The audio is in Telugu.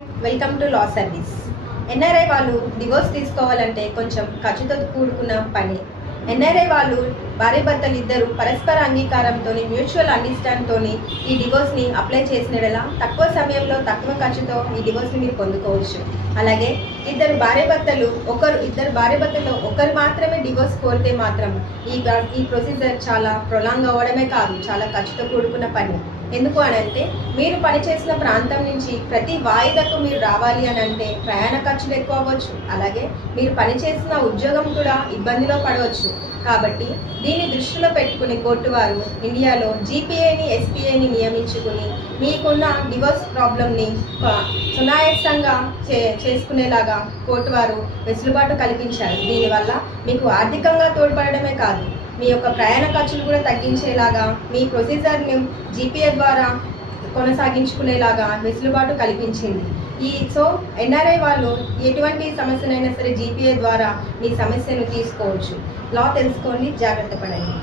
Welcome to law service. NRI వాళ్ళు డివోర్స్ తీసుకోవాలంటే కొంచెం ఖర్చుతో కూడుకున్న పని. ఎన్ఆర్ఐ వాళ్ళు భార్యాభర్తలు ఇద్దరు పరస్పర అంగీకారంతో మ్యూచువల్ అండర్స్టాండ్తో ఈ డివోర్స్ని అప్లై చేసినలా తక్కువ సమయంలో తక్కువ ఖర్చుతో ఈ డివోర్స్ని మీరు పొందుకోవచ్చు. అలాగే ఇద్దరు భార్యాభర్తలు ఒకరు మాత్రమే డివోర్స్ కోరితే మాత్రం ఈ ప్రొసీజర్ చాలా ప్రొలాంగ్ అవ్వడమే కాదు, చాలా ఖర్చుతో కూడుకున్న పని. ఎందుకు అని అంటే మీరు పనిచేసిన ప్రాంతం నుంచి ప్రతి వాయిదాకు మీరు రావాలి అని అంటే ప్రయాణ ఖర్చులు ఎక్కువ అవ్వచ్చు. అలాగే మీరు పనిచేసిన ఉద్యోగం కూడా ఇబ్బందిలో పడవచ్చు. కాబట్టి దీన్ని దృష్టిలో పెట్టుకుని కోర్టు వారు ఇండియాలో జీపీఏని ఎస్పీఏని నియమించుకుని మీకున్న డివోర్స్ ప్రాబ్లమ్ని సునాయాసంగా చేసుకునేలాగా కోర్టు వారు వెసులుబాటు కల్పించారు. దీనివల్ల మీకు ఆర్థికంగా తోడ్పడమే కాదు, మీ యొక్క ప్రయాణ ఖర్చులు కూడా తగ్గించేలాగా మీ ప్రొసీజర్ని జీపీఏ ద్వారా కొనసాగించుకునేలాగా వెసులుబాటు కల్పించింది. సో ఎన్ఆర్ఐ వాళ్ళు ఎటువంటి సమస్యనైనా సరే జీపీఏ ద్వారా మీ సమస్యను తీసుకోవచ్చు. లా తెలుసుకోండి, జాగ్రత్త పడండి.